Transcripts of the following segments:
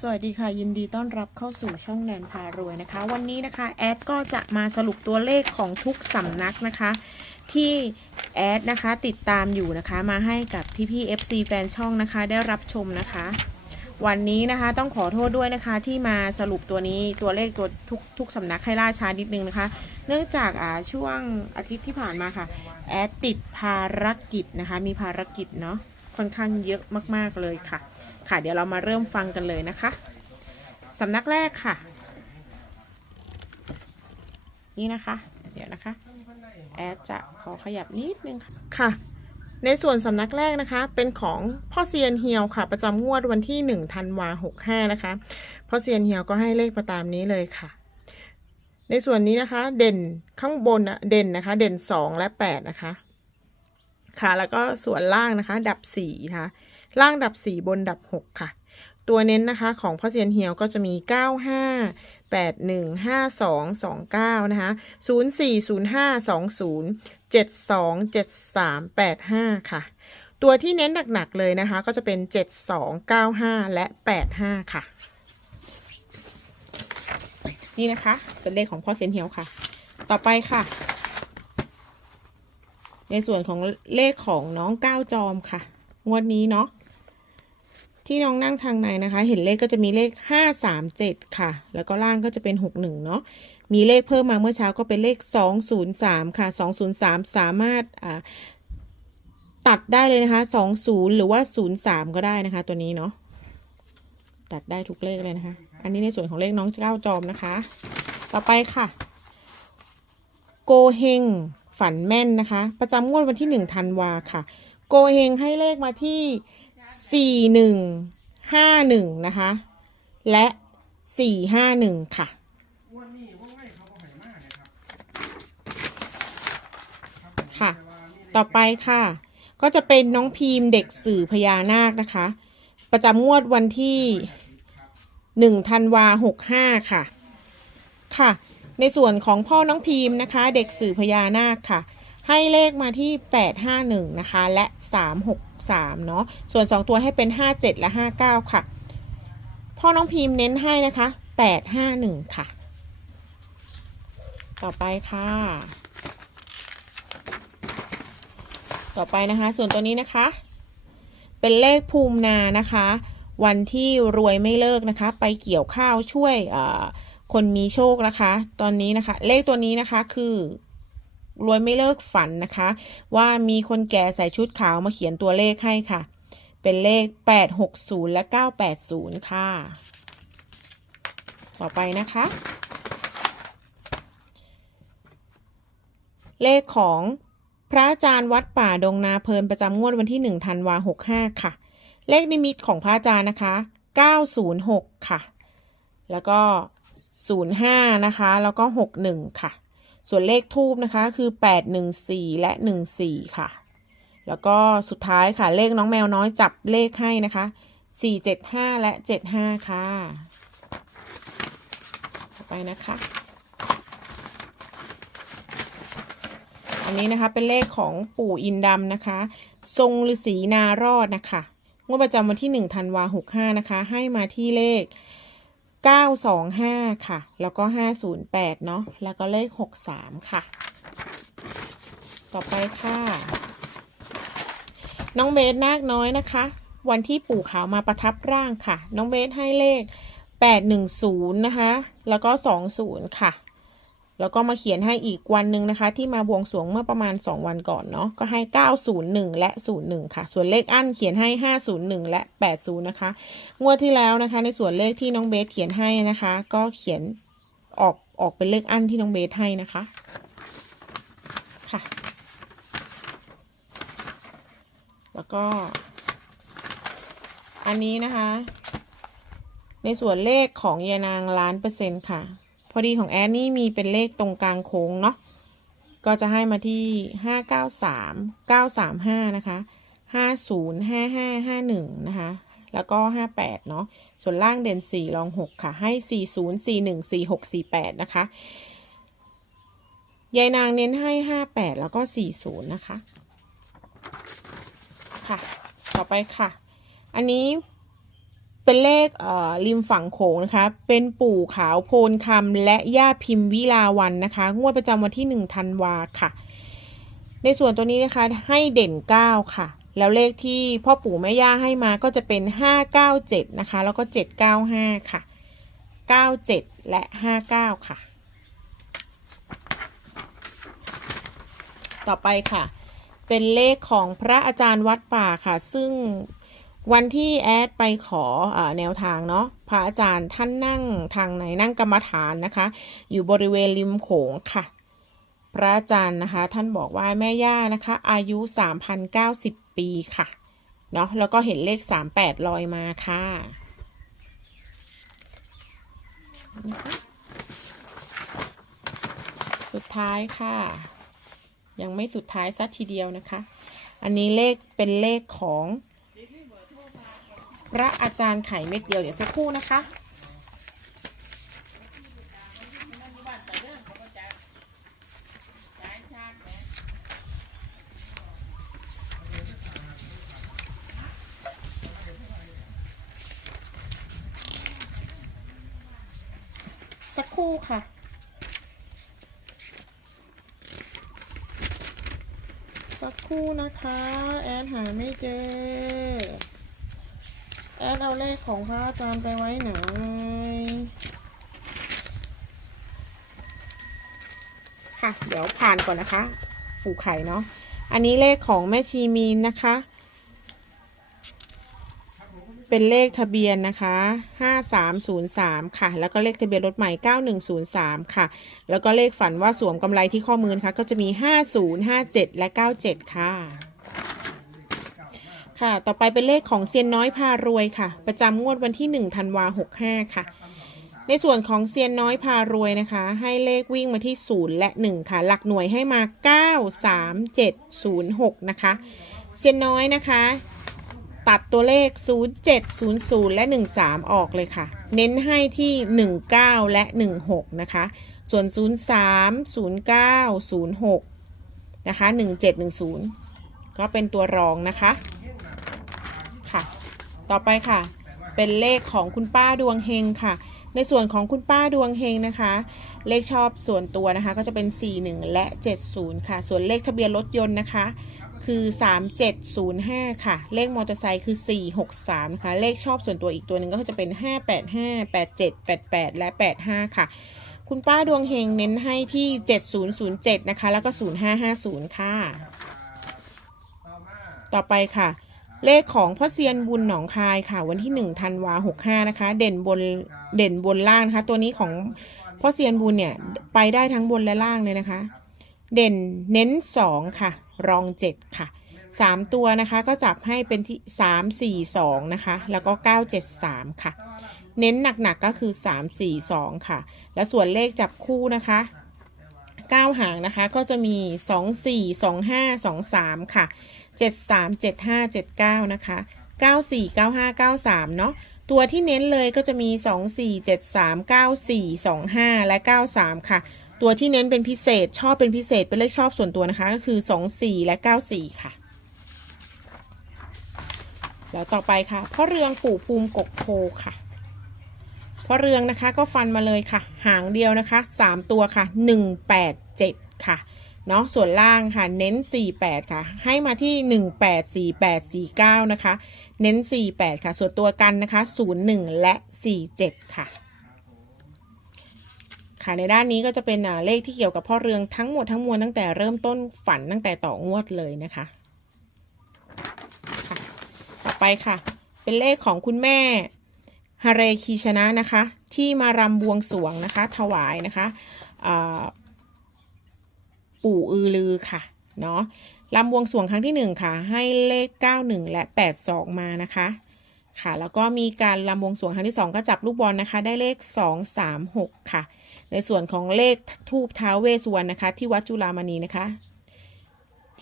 สวัสดีค่ะ ยินดีต้อนรับเข้าสู่ช่องแนนพารวยนะคะ วันนี้นะคะแอดก็จะมาสรุปตัวเลขของทุกสำนักนะคะ ที่แอดนะคะติดตามอยู่นะคะมาให้กับพี่ๆ FC แฟนช่องนะคะ ได้รับชมนะคะ วันนี้นะคะต้องขอโทษด้วยนะคะ ที่มาสรุปตัวนี้ตัวเลขตัวทุกทุกสำนักให้ล่าช้านิดนึงนะคะ เนื่องจากอ่าช่วงอาทิตย์ที่ผ่านมาค่ะแอดติดภารกิจนะคะ มีภารกิจเนาะ ค่อนข้างเยอะมากๆเลยค่ะ ค่ะเดี๋ยวเรามาเริ่มฟังกันเลยนะคะสำนักแรกค่ะ นี่นะคะ เดี๋ยวนะคะ แอดจะขอขยับนิดนึงค่ะ ในส่วนสำนักแรกนะคะ เป็นของพ่อเซียนเฮียวค่ะ ประจำงวดวันที่1ธันวา65นะคะพ่อเซียนเฮียวก็ให้เลขมาตามนี้เลยค่ะในส่วนนี้นะคะ เด่นข้างบนนะเด่นนะคะ เด่น 2 และ 8 นะคะ ค่ะ แล้วก็ส่วนล่างนะคะ ดับ4นะคะล่างดับ 4 บนดับ 6 ค่ะ ตัวเน้นนะคะของพ่อเซียนเฮียวก็จะมี 95 81 52 29 นะคะ 04 05 20 72 73 85 ค่ะ ตัวที่เน้นหนัก ๆ เลยนะคะ ก็จะเป็น 72 95 และ 85 ค่ะ นี่นะคะ เป็นเลขของพ่อเซียนเฮียวค่ะ ต่อไปค่ะ ในส่วนของเลขของน้องก้าวจอมค่ะ งวดนี้เนาะที่น้องนั่งทางในนะคะ เห็นเลขก็จะมีเลข 537 ค่ะ แล้วก็ล่างก็จะเป็น 61 เนาะมีเลขเพิ่มมาเมื่อเช้าก็เป็นเลข 203 ค่ะ 203 สามารถตัดได้เลยนะคะ 20 หรือว่า 03 ก็ได้นะคะ ตัวนี้เนาะตัดได้ทุกเลขเลยนะคะ อันนี้ในส่วนของเลขน้องเก้าจอมนะคะ ต่อไปค่ะ โกเฮง ฝันแม่นนะคะ ประจำงวดวันที่ 1 ธันวาค่ะ โกเฮงให้เลขมาที่ 4151 นะคะ และ 451 ค่ะค่ะ ต่อไปค่ะ ก็จะเป็นน้องพีมเด็กสื่อพญานาคนะคะ ประจำงวดวันที่ 1 ธันวา65 ค่ะ ค่ะ ในส่วนของพ่อน้องพีมนะคะ เด็กสื่อพญานาคค่ะ ให้เลขมาที่ 851 นะคะ และ 363 เนาะส่วน 2 ตัวให้เป็น 57 และ 59 ค่ะ พ่อน้องพีมเน้นให้นะคะ 851 ค่ะ ต่อไปค่ะ ต่อไปนะคะ ส่วนตัวนี้นะคะ เป็นเลขภูมินานะคะ วันที่รวยไม่เลิกนะคะ ไปเกี่ยวข้าวช่วยอ่อ คนมีโชคนะคะ ตอนนี้นะคะ เลขตัวนี้นะคะคือรวยไม่เลิกฝันนะคะ ว่ามีคนแก่ใส่ชุดขาวมาเขียนตัวเลขให้ค่ะ เป็นเลข 860 และ 980 ค่ะ ต่อไปนะคะ เลขของพระอาจารย์วัดป่าดงนาเพลินประจำงวดวันที่1ธันวา65 ค่ะ เลขนิมิตของพระอาจารย์นะคะ 906 ค่ะ แล้วก็ 05 นะคะ แล้วก็ 61 ค่ะ ส่วนเลขทูบนะคะคือ 814 และ 14 ค่ะ แล้วก็สุดท้ายค่ะ เลขน้องแมวน้อยจับเลขให้นะคะ 475 และ 75 ค่ะ ต่อไปนะคะ อันนี้นะคะเป็นเลขของปู่อินดำนะคะ ทรงฤาษีนารอดนะคะงวดประจำวันที่1ธันวา65นะคะ ให้มาที่เลข 925 ค่ะ แล้วก็ 508 เนาะ แล้วก็เลข 63 ค่ะ ต่อไปค่ะ น้องเบสนาคน้อยนะคะ วันที่ปู่ขาวมาประทับร่างค่ะ น้องเบสให้เลข 810 นะคะ แล้วก็ 20 ค่ะ แล้วก็มาเขียนให้อีกวันหนึ่งนะคะ ที่มาบวงสรวงเมื่อประมาณ 2 วันก่อนเนาะก็ให้ 901 และ 01 ค่ะ ส่วนเลขอั้นเขียนให้ 501 และ 80 นะคะ งวดที่แล้วนะคะ ในส่วนเลขที่น้องเบสเขียนให้นะคะ ก็เขียนออกออกเป็นเลขอั้นที่น้องเบสให้นะคะค่ะ แล้วก็ อันนี้นะคะ ในส่วนเลขของยานางล้านเปอร์เซ็นต์ค่ะ อดีของแอนนี่มีเป็นเลขตรงกลางโค้งเนาะก็จะให้มาที่ 593 935 นะคะ 50 55 51 นะคะ แล้วก็ 58 เนาะ ส่วนล่างเด่น 4 รอง 6 ค่ะ ให้ 40 41 46 48 นะคะ ยายนางเน้นให้ 58 แล้วก็ 40 นะคะ ค่ะ ต่อไปค่ะ อันนี้ เป็นเลขริมฝั่งโขงนะคะ เป็นปู่ขาวโพนคำและย่าพิมพ์วิลาวันนะคะ งวดประจำวันที่1ธันวาค่ะ ในส่วนตัวนี้นะคะให้เด่น 9 ค่ะ แล้วเลขที่พ่อปู่แม่ย่าให้มาก็จะเป็น 597 นะคะ แล้วก็ 795 ค่ะ 97 และ 59 ค่ะ ต่อไปค่ะ เป็นเลขของพระอาจารย์วัดป่าค่ะ ซึ่ง วันที่แอดไปขออแนวทางเนาะพระอาจารย์ท่านนั่งทางไหนนั่งกรรมฐานนะคะ อยู่บริเวณริมโขงค่ะ พระอาจารย์นะคะ ท่านบอกว่าแม่ย่านะคะ อายุ 3,090 ปีค่ะเนาะแล้วก็เห็นเลข 38 ลอยมาค่ะสุดท้ายค่ะ ยังไม่สุดท้ายสักทีเดียวนะคะ อันนี้เลขเป็นเลขของ ระอาจารย์ไข่เม็ดเดียวเดี๋ยวสักครู่นะคะ สักครู่ค่ะสักครู่นะคะ แอนหาไม่เจอ แอนเอาเลขของพระอาจารย์ไปไว้ไหนค่ะ เดี๋ยวผ่านก่อนนะคะปูไข่เนาะ อันนี้เลขของแม่ชีมีนนะคะ เป็นเลขทะเบียนนะคะ5303ค่ะ แล้วก็เลขทะเบียนรถใหม่9103ค่ะ แล้วก็เลขฝันว่าสวมกำไรที่ข้อมือนะคะ ก็จะมี50 57และ97ค่ะ ค่ะ ต่อไปเป็นเลขของเซียนน้อยพารวยค่ะ ประจำงวดวันที่1ธันวา65ค่ะ ในส่วนของเซียนน้อยพารวยนะคะ ให้เลขวิ่งมาที่ 0 และ 1 ค่ะ หลักหน่วยให้มา 9 3 7 0 6 นะคะ เซียนน้อยนะคะ ตัดตัวเลข 0700 และ 13 ออกเลยค่ะ เน้นให้ที่ 19 และ 16 นะคะ ส่วน 03 09 06 นะคะ 1710 ก็เป็นตัวรองนะคะ ต่อไปค่ะ เป็นเลขของคุณป้าดวงเฮงค่ะ ในส่วนของคุณป้าดวงเฮงนะคะ เลขชอบส่วนตัวนะคะ ก็จะเป็น 41 และ 70 ค่ะ ส่วนเลขทะเบียนรถยนต์นะคะ คือ 3705 ค่ะ เลขมอเตอร์ไซค์คือ 463 นะคะ เลขชอบส่วนตัวอีกตัวหนึ่งก็จะเป็น 585 87 88 และ 85 ค่ะคุณป้าดวงเฮงเน้นให้ที่ 7007 นะคะ แล้วก็ 0550 ค่ะ ต่อไปค่ะ เลขของพ่อเซียนบุญหนองคายค่ะ วันที่1ธันวา65นะคะ เด่นบนเด่นบนล่างนะคะ ตัวนี้ของพ่อเซียนบุญเนี่ยไปได้ทั้งบนและล่างเลยนะคะ เด่นเน้น2ค่ะ รอง7ค่ะ3ตัวนะคะก็จับให้เป็นที่3 4 2นะคะ แล้วก็9 7 3ค่ะ เน้นหนักๆก็คือ3 4 2ค่ะ และส่วนเลขจับคู่นะคะ9หางนะคะก็จะมี2 4 2 5 2 3ค่ะ 5 7 9 นะคะ 9 4 9 5 9 3 เนาะตัวที่เน้นเลยก็จะมี 2 4 7 3 9 4 2 5 และ 9 3 ค่ะ ตัวที่เน้นเป็นพิเศษชอบเป็นพิเศษเป็นเลขชอบส่วนตัวนะคะ ก็คือ 2 4 และ 9 4 ค่ะ แล้วต่อไปค่ะพ่อเรืองปู่ภูมิกกโพค่ะพ่อเรืองนะคะก็ฟันมาเลยค่ะ หางเดียวนะคะ 3 ตัวค่ะ 1 8 7 ค่ะ เนาะส่วนล่างค่ะเน้น 48 ค่ะ ให้มาที่ 18 48 49 นะคะ เน้น 48 ค่ะ ส่วนตัวกันนะคะ 01 และ 47 ค่ะค่ะในด้านนี้ก็จะเป็นอ่าเลขที่เกี่ยวกับพ่อเรืองทั้งหมดทั้งมวลตั้งแต่เริ่มต้นฝันตั้งแต่ต่องวดเลยนะคะค่ะต่อไปค่ะ เป็นเลขของคุณแม่ฮาเรคีชนะนะคะ ที่มารำบวงสวงนะคะ ถวายนะคะอ่า ปู่อือลือค่ะเนาะลำวงสวงครั้งที่หนึ่งค่ะ ให้เลข 91 และ 82 มานะคะ ค่ะ แล้วก็มีการลำวงสวงครั้งที่ 2 ก็จับลูกบอลนะคะ ได้เลข 2 3 6 ค่ะ ในส่วนของเลขทูบท้าเวสวรนะคะ ที่วัดจุฬามณีนะคะ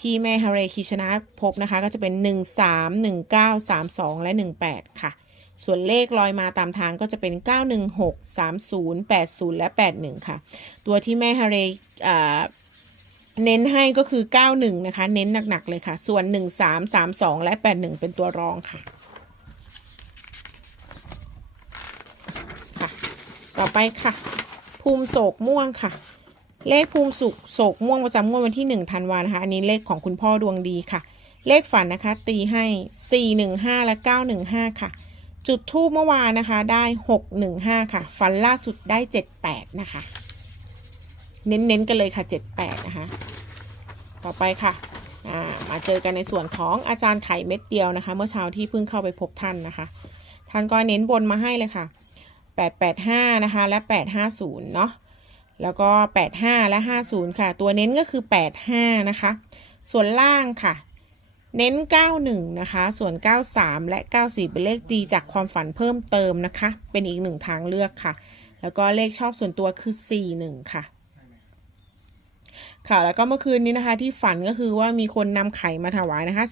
ที่แม่ฮาเรคิชนะพบนะคะ ก็จะเป็น 1 3 1 9 3 2 และ 18 ค่ะ ส่วนเลขลอยมาตามทางก็จะเป็น 916 30 80 และ 81 ค่ะ ตัวที่แม่ฮาเรอ่า เน้นให้ก็คือ 91 นะคะ เน้นหนัก ๆ เลยค่ะ ส่วน 13 32 และ 81 เป็นตัวรองค่ะค่ะ ต่อไปค่ะ ภูมิโศกม่วงค่ะ เลขภูมิสุขโศกม่วงประจำงวดวันที่1ธันวานะคะ อันนี้เลขของคุณพ่อดวงดีค่ะ เลขฝันนะคะ ตีให้ 415 และ 915 ค่ะ จุดทูบเมื่อวานนะคะ ได้ 615 ค่ะ ฝันล่าสุดได้ 78 นะคะ เน้นๆกันเลยค่ะ 78 นะคะ ต่อไปค่ะมาเจอกันในส่วนของอาจารย์ไข่เม็ดเดียวนะคะ เมื่อเช้าที่เพิ่งเข้าไปพบท่านนะคะ ท่านก็เน้นบนมาให้เลยค่ะ 885 นะคะ และ 850 เนาะแล้วก็ 85 และ 50 ค่ะ ตัวเน้นก็คือ 85 นะคะ ส่วนล่างค่ะ เน้น 91 นะคะ ส่วน 93 และ 94 เป็นเลขดีจากความฝันเพิ่มเติมนะคะ เป็นอีกหนึ่งทางเลือกค่ะ แล้วก็เลขชอบส่วนตัวคือ 41 ค่ะ ค่ะ แล้วก็เมื่อคืนนี้นะคะ ที่ฝันก็คือว่ามีคนนำไข่มาถวายนะคะ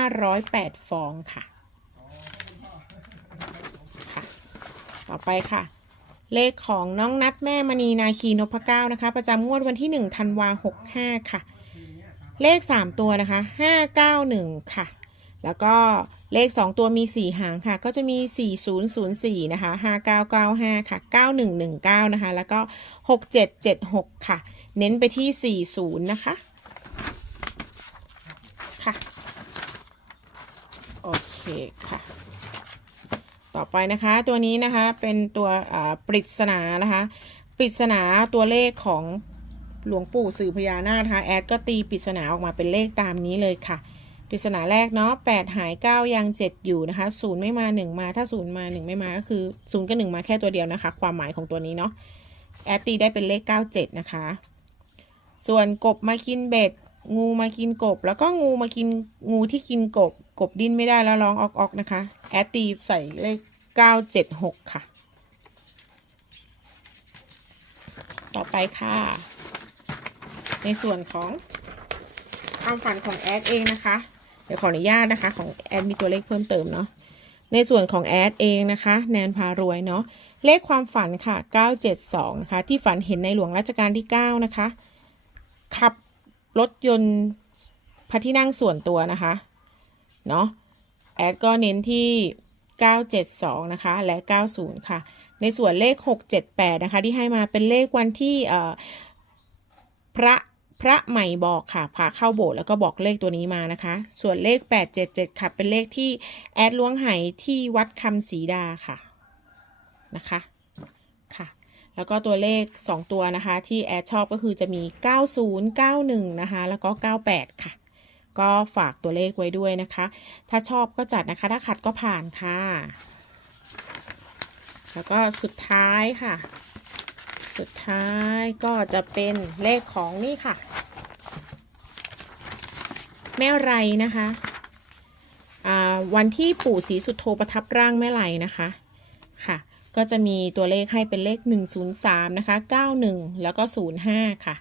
3,508ฟองค่ะค่ะ ต่อไปค่ะ เลขของน้องนัดแม่มณีนาคีนพเก้านะคะ ประจำงวดวันที่1ธันวา65ค่ะ เลข3ตัวนะคะ591ค่ะ แล้วก็เลข 2 ตัวมี 4 หางค่ะ ก็จะมี 4004 นะคะ 5995 ค่ะ 9119 นะคะ แล้วก็ 6776 ค่ะ เน้นไปที่ 40 นะคะ ค่ะ โอเคค่ะ ต่อไปนะคะตัวนี้นะคะเป็นตัวปริศนานะคะ ปริศนาตัวเลขของหลวงปู่สื่อพญานาคนะคะแอดก็ตีปริศนาออกมาเป็นเลขตามนี้เลยค่ะปริศนาแรกเนาะ8หาย9ยัง7อยู่นะคะ0ไม่มา1มา ถ้า0มา1ไม่มาก็คือ0กับ1มาแค่ตัวเดียวนะคะ ความหมายของตัวนี้เนาะแอดตีได้เป็นเลข97นะคะ ส่วนกบมากินเบ็ด งูมากินกบ แล้วก็งูมากินงูที่กินกบ กบดิ้นไม่ได้แล้วร้องออกออกนะคะ แอดตีใส่เลข 976 ค่ะ ต่อไปค่ะ ในส่วนของความฝันของแอดเองนะคะ เดี๋ยวขออนุญาตนะคะ ของแอดมีตัวเลขเพิ่มเติมเนาะในส่วนของแอดเองนะคะ แนนพารวยเนาะเลขความฝันค่ะ 972 นะคะ ที่ฝันเห็นในหลวงรัชกาลที่ 9 นะคะ ขับรถยนต์พระที่นั่งส่วนตัวนะคะ เนาะแอดก็เน้นที่ 972 นะคะ และ 90 ค่ะ ในส่วนเลข 678 นะคะ ที่ให้มาเป็นเลขวันที่พระพระใหม่บอกค่ะพาเข้าโบสถ์แล้วก็บอกเลขตัวนี้มานะคะ ส่วนเลข 877 ค่ะ เป็นเลขที่แอดล้วงไหที่วัดคำศรีดาค่ะนะคะ แล้วก็ตัวเลข 2 ตัวนะคะ ที่แอดชอบก็คือจะมี 90 91 นะคะ แล้วก็ 98 ค่ะ ก็ฝากตัวเลขไว้ด้วยนะคะ ถ้าชอบก็จัดนะคะ ถ้าขัดก็ผ่านค่ะ แล้วก็สุดท้ายค่ะ สุดท้ายก็จะเป็นเลขของนี่ค่ะ แม่ไรนะคะวันที่ปู่ศรีสุโธประทับร่างแม่ไรนะคะค่ะ ก็จะมีตัวเลขให้เป็นเลข 103 นะคะ 91 แล้วก็ 05 ค่ะ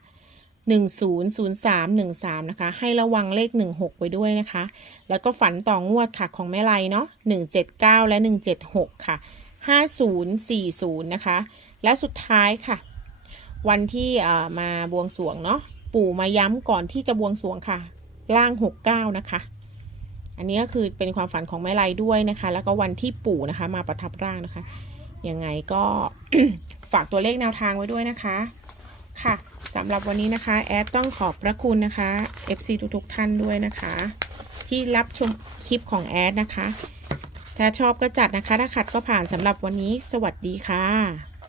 100313 นะคะ ให้ระวังเลข 16 ไว้ด้วยนะคะ แล้วก็ฝันต่องวดค่ะของแม่ไรเนาะ179 และ 176 ค่ะ 5040 นะคะ และสุดท้ายค่ะ วันที่มาบวงสรวงเนาะปู่มาย้ำก่อนที่จะบวงสรวงค่ะ ล่าง 69 นะคะ อันนี้ก็คือเป็นความฝันของแม่ไรด้วยนะคะ แล้วก็วันที่ปู่นะคะมาประทับร่างนะคะ ยังไงก็ฝากตัวเลขแนวทางไว้ด้วยนะคะ ค่ะสำหรับวันนี้นะคะ แอดต้องขอบพระคุณนะคะ FC ทุกๆท่านด้วยนะคะ ที่รับชมคลิปของแอดนะคะ ถ้าชอบก็จัดนะคะ ถ้าขัดก็ผ่านสำหรับวันนี้ สวัสดีค่ะ